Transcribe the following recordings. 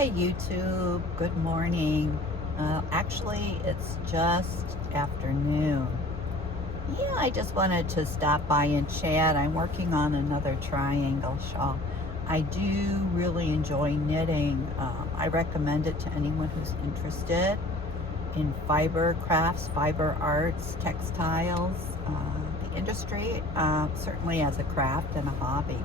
Hi, YouTube. Good morning. Actually, it's just afternoon. Yeah, I just wanted to stop by and chat. I'm working on another triangle shawl. I do really enjoy knitting. I recommend it to anyone who's interested in fiber crafts, fiber arts, textiles, the industry, certainly as a craft and a hobby.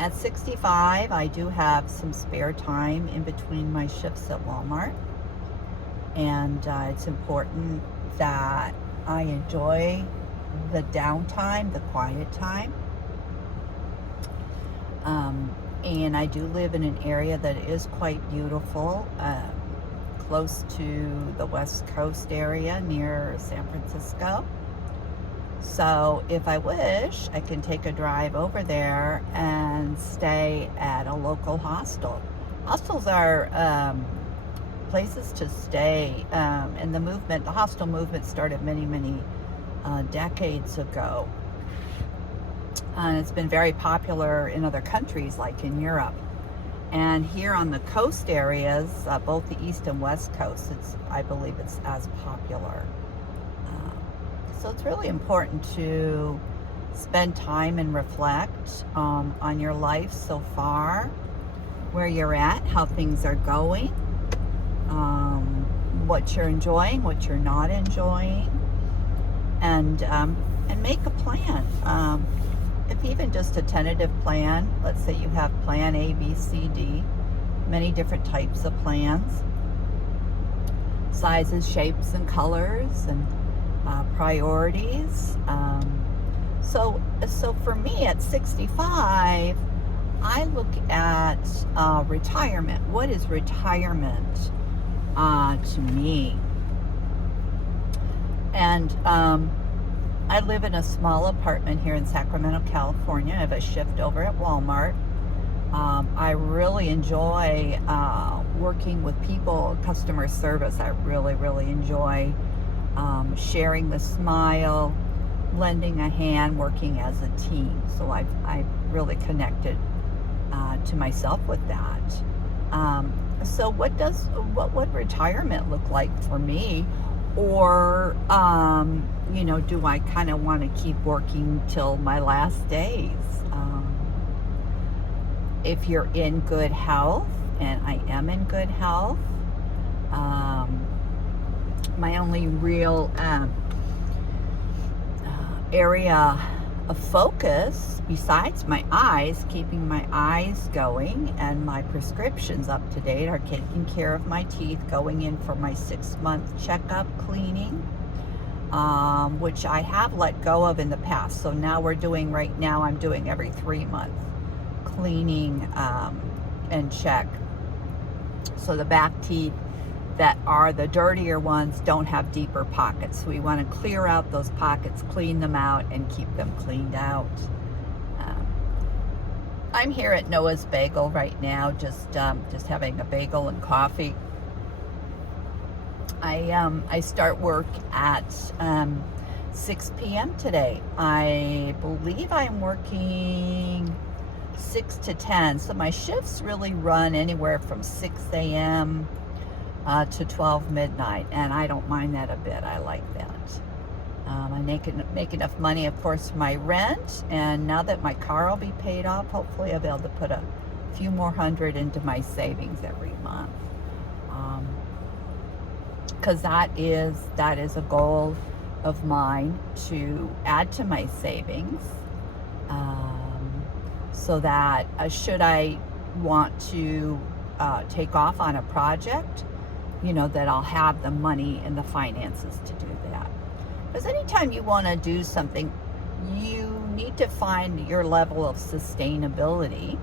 At 65, I do have some spare time in between my shifts at Walmart, and it's important that I enjoy the downtime, the quiet time. And I do live in an area that is quite beautiful, close to the West Coast area near San Francisco. So if I wish, I can take a drive over there and stay at a local hostel. Hostels are places to stay, and the hostel movement started many decades ago. And it's been very popular in other countries like in Europe. And here on the coast areas, both the East and West Coast, I believe it's as popular. So it's really important to spend time and reflect on your life so far, where you're at, how things are going, what you're enjoying, what you're not enjoying, and make a plan. If even just a tentative plan, let's say you have plan A, B, C, D, many different types of plans, sizes, shapes, and colors, and priorities. So for me at 65, I look at retirement. What is retirement to me? And I live in a small apartment here in Sacramento, California. I have a shift over at Walmart. I really enjoy working with people, customer service. I really enjoy sharing the smile, lending a hand, working as a team. So I've really connected to myself with that. So what would retirement look like for me? Or, do I kind of want to keep working till my last days? If you're in good health, and I am in good health, my only real area of focus, besides my eyes, keeping my eyes going and my prescriptions up to date, are taking care of my teeth, going in for my 6-month checkup cleaning, which I have let go of in the past. So now I'm doing every 3-month cleaning and check. So the back teeth that are the dirtier ones don't have deeper pockets. So we want to clear out those pockets, clean them out, and keep them cleaned out. I'm here at Noah's Bagel right now, just having a bagel and coffee. I start work at 6 p.m. today. I believe I'm working 6 to 10. So my shifts really run anywhere from 6 a.m. To 12 midnight, and I don't mind that a bit. I like that. I make enough money, of course, for my rent, and now that my car will be paid off, hopefully I'll be able to put a few more hundred into my savings every month. Because that is a goal of mine, to add to my savings, so that should I want to take off on a project, that I'll have the money and the finances to do that. Because anytime you want to do something, you need to find your level of sustainability.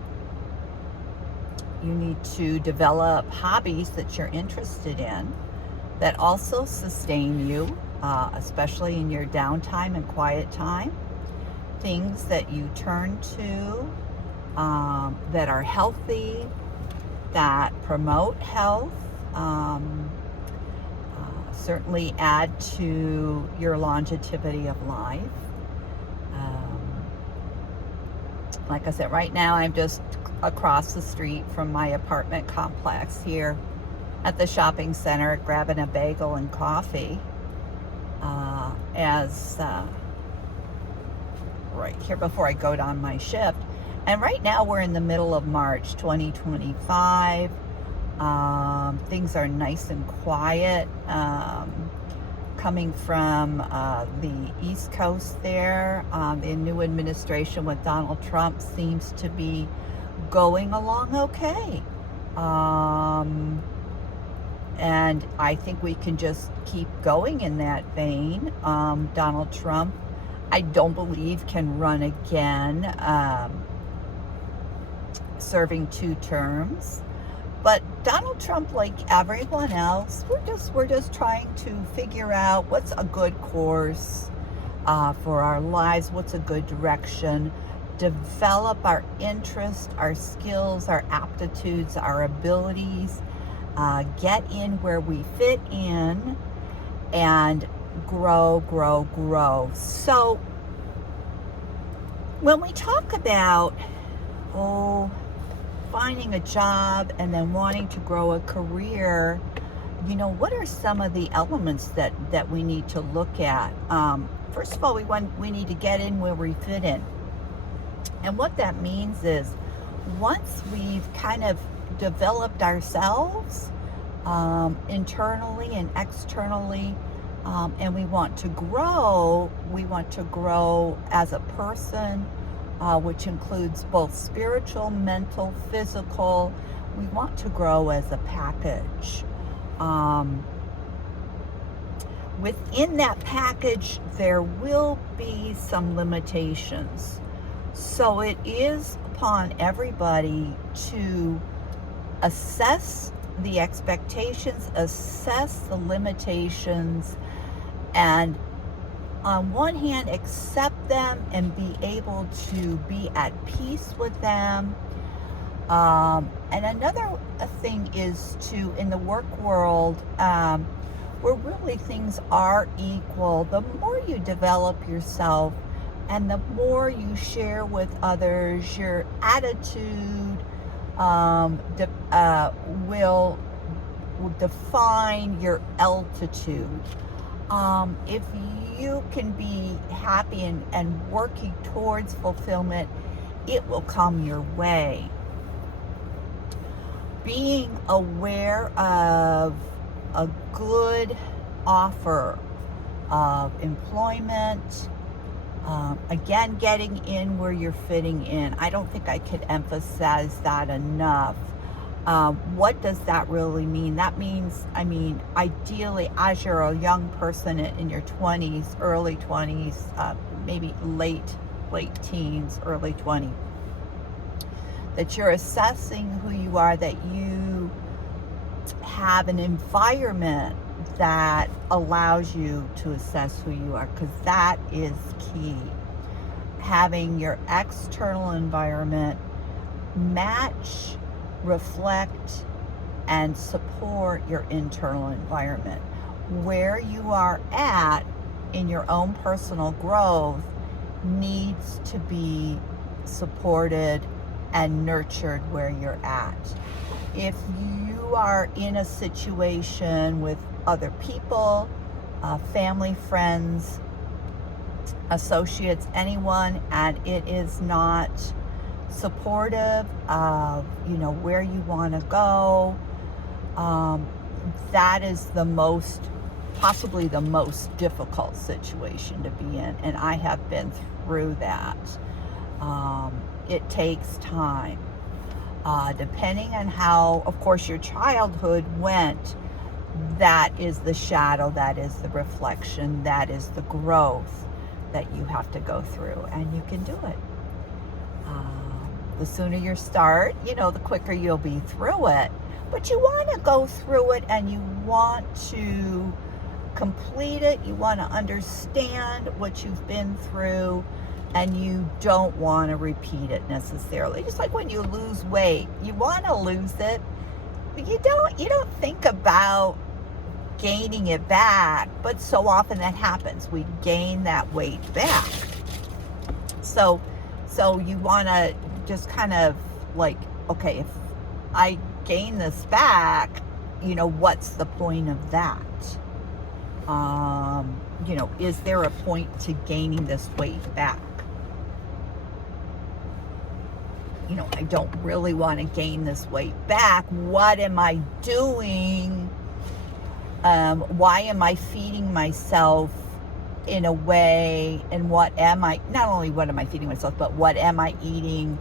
You need to develop hobbies that you're interested in that also sustain you, especially in your downtime and quiet time. Things that you turn to that are healthy, that promote health, certainly add to your longevity of life. Like I said, right now I'm just across the street from my apartment complex here at the shopping center, grabbing a bagel and coffee right here before I go on my shift. And right now we're in the middle of March 2025. Things are nice and quiet. Coming from the East Coast there, the new administration with Donald Trump seems to be going along okay. And I think we can just keep going in that vein. Donald Trump, I don't believe, can run again, serving 2 terms. But Donald Trump, like everyone else, we're just trying to figure out what's a good course for our lives, what's a good direction, develop our interests, our skills, our aptitudes, our abilities, get in where we fit in, and grow. So when we talk about, finding a job and then wanting to grow a career, what are some of the elements that we need to look at? First of all, we need to get in where we fit in. And what that means is, once we've kind of developed ourselves internally and externally, and we want to grow as a person, which includes both spiritual, mental, physical. We want to grow as a package. Within that package, there will be some limitations. So it is upon everybody to assess the expectations, assess the limitations, and on one hand, accept them and be able to be at peace with them. And another thing is to, in the work world, where really things are equal, the more you develop yourself and the more you share with others, your attitude will define your altitude. If you can be happy and working towards fulfillment, it will come your way. Being aware of a good offer of employment, again, getting in where you're fitting in. I don't think I could emphasize that enough. What does that really mean? That means, ideally, as you're a young person in your 20s, early 20s, maybe late teens, early 20s, that you're assessing who you are, that you have an environment that allows you to assess who you are, because that is key. Having your external environment match, reflect, and support your internal environment. Where you are at in your own personal growth needs to be supported and nurtured where you're at. If you are in a situation with other people, family, friends, associates, anyone, and it is not supportive of where you want to go, that is possibly the most difficult situation to be in, and I have been through that. It takes time, depending on how, of course, your childhood went. That is the shadow, that is the reflection, that is the growth that you have to go through, and you can do it. The sooner you start, the quicker you'll be through it. But you want to go through it, and you want to complete it. You want to understand what you've been through, and you don't want to repeat it necessarily. Just like when you lose weight, you want to lose it, but you don't think about gaining it back. But so often that happens. We gain that weight back. So you want to just kind of like, okay, if I gain this back, what's the point of that? Is there a point to gaining this weight back? I don't really want to gain this weight back. What am I doing? Why am I feeding myself in a way, and not only what am I feeding myself, but what am I eating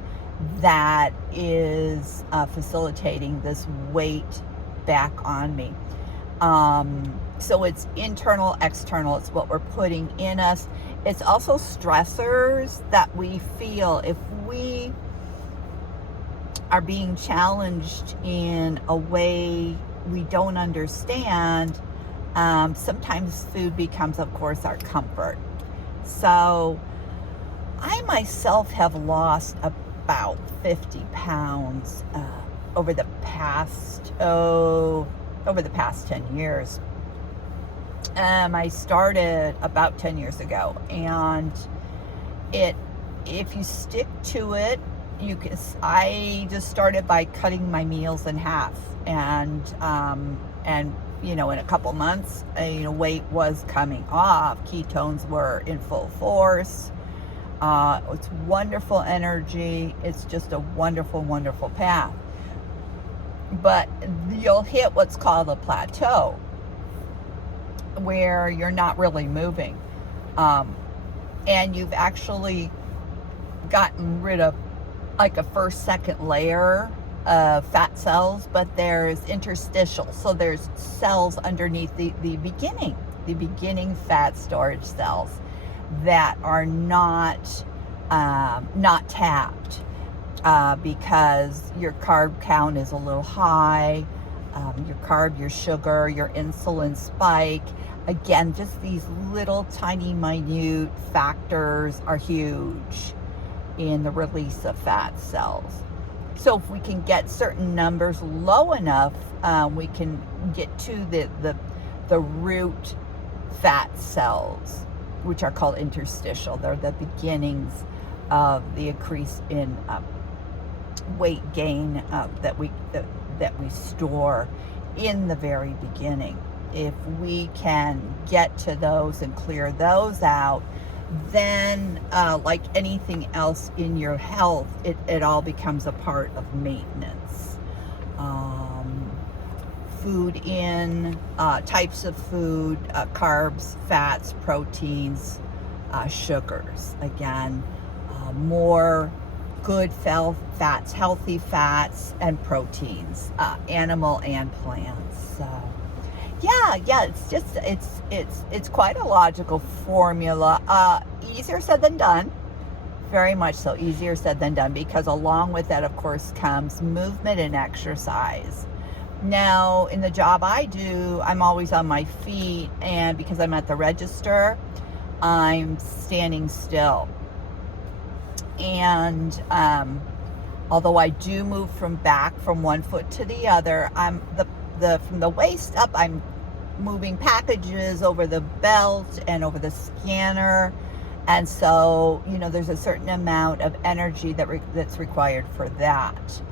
that is facilitating this weight back on me? So it's internal, external. It's what we're putting in us. It's also stressors that we feel. If we are being challenged in a way we don't understand, sometimes food becomes, of course, our comfort. So I myself have lost about 50 pounds over the past 10 years. I started about 10 years ago, and if you stick to it, I just started by cutting my meals in half, and in a couple months, weight was coming off. Ketones were in full force. It's wonderful energy. It's just a wonderful, wonderful path. But you'll hit what's called a plateau, where you're not really moving. And you've actually gotten rid of like a first, second layer of fat cells, but there's interstitial. So there's cells underneath the beginning fat storage cells that are not tapped because your carb count is a little high. Your sugar, your insulin spike. Again, just these little tiny minute factors are huge in the release of fat cells. So if we can get certain numbers low enough, we can get to the root fat cells, which are called interstitial. They're the beginnings of the increase in weight gain that we store in the very beginning. If we can get to those and clear those out, then like anything else in your health, it all becomes a part of maintenance. Food in, types of food, carbs, fats, proteins, sugars. Again, more good fats, healthy fats, and proteins, animal and plants. So yeah, it's quite a logical formula. Easier said than done. Very much so, easier said than done, because along with that, of course, comes movement and exercise. Now, in the job I do, I'm always on my feet, and because I'm at the register, I'm standing still. And although I do move from one foot to the other, from the waist up, I'm moving packages over the belt and over the scanner. And so, there's a certain amount of energy that's required for that.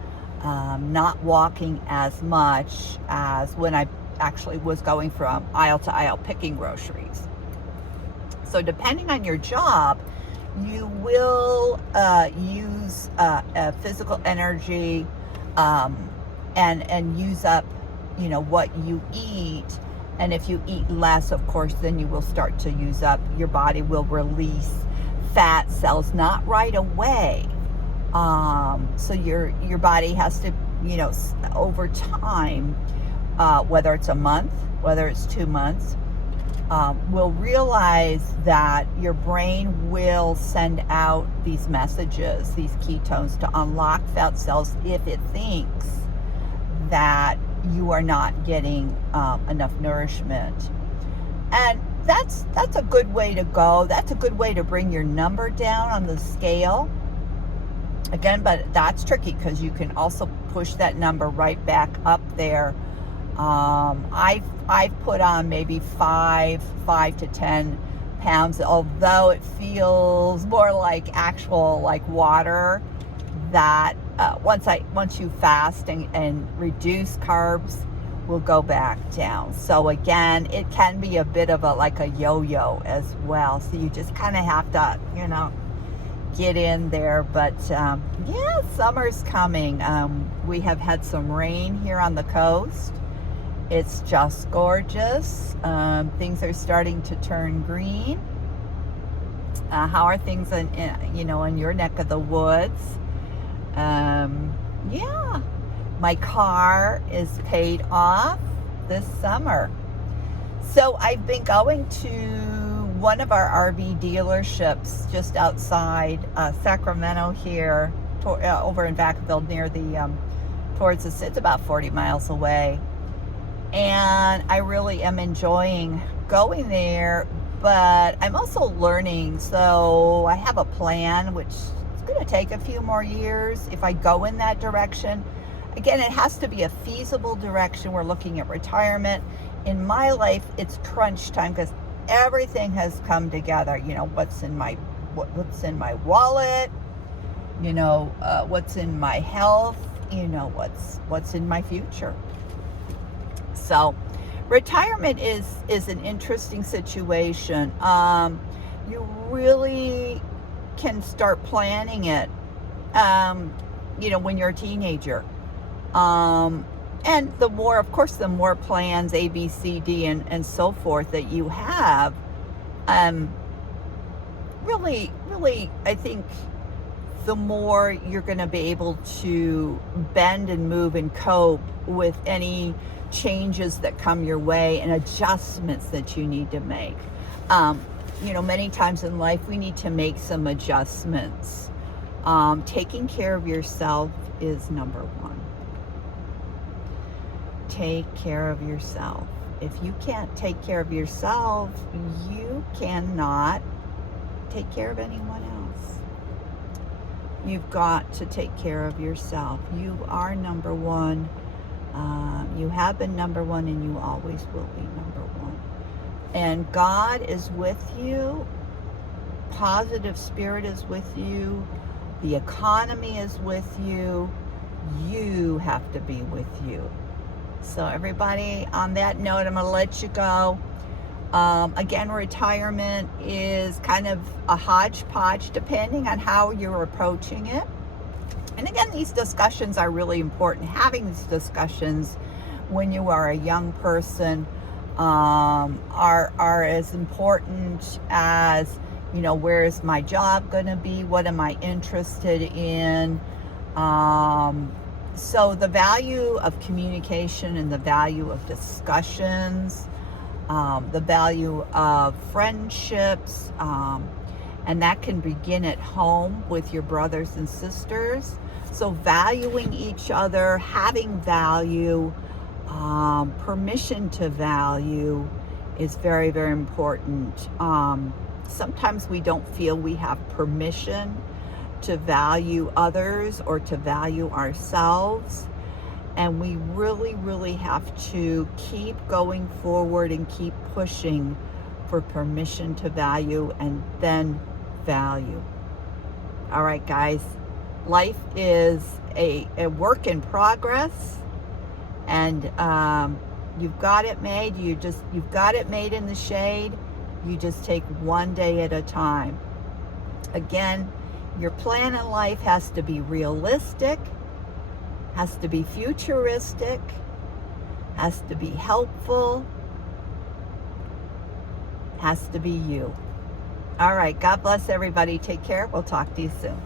Not walking as much as when I actually was going from aisle to aisle picking groceries. So depending on your job, you will use physical energy and use up, what you eat. And if you eat less, of course, then you will start to use up. Your body will release fat cells, not right away. So your body has to, over time, whether it's a month, whether it's 2 months, will realize that your brain will send out these messages, these ketones, to unlock fat cells if it thinks that you are not getting enough nourishment. And that's a good way to go. That's a good way to bring your number down on the scale. Again, but that's tricky because you can also push that number right back up there. I've put on maybe 5 to 10 pounds, although it feels more like actual water that once you fast and reduce carbs, will go back down. So again, it can be a bit of like a yo-yo as well. So you just kind of have to, get in there. But yeah, summer's coming. We have had some rain here on the coast. It's just gorgeous. Things are starting to turn green. How are things in your neck of the woods? Yeah, my car is paid off this summer. So I've been going to one of our RV dealerships just outside Sacramento here, over in Vacaville near it's about 40 miles away. And I really am enjoying going there, but I'm also learning. So I have a plan, which is going to take a few more years if I go in that direction. Again, it has to be a feasible direction. We're looking at retirement. In my life, it's crunch time because everything has come together. What's in my wallet, what's in my health, what's in my future. So retirement is an interesting situation. You really can start planning it, when you're a teenager. And the more plans, A, B, C, D, and so forth that you have, really, I think the more you're going to be able to bend and move and cope with any changes that come your way and adjustments that you need to make. Many times in life we need to make some adjustments. Taking care of yourself is number one. Take care of yourself. If you can't take care of yourself, you cannot take care of anyone else. You've got to take care of yourself. You are number one. You have been number one, and you always will be number one. And God is with you. Positive spirit is with you. The economy is with you. You have to be with you. So everybody, on that note, I'm going to let you go. Again, retirement is kind of a hodgepodge depending on how you're approaching it. And again, these discussions are really important. Having these discussions when you are a young person are as important as, where is my job going to be? What am I interested in? So the value of communication and the value of discussions, the value of friendships, and that can begin at home with your brothers and sisters. So valuing each other, having value, permission to value is very, very important. Sometimes we don't feel we have permission to value others or to value ourselves. And we really, really have to keep going forward and keep pushing for permission to value and then value. All right, guys, life is a work in progress, and you've got it made. You've got it made in the shade. You just take one day at a time. Again, your plan in life has to be realistic, has to be futuristic, has to be helpful, has to be you. All right, God bless everybody. Take care. We'll talk to you soon.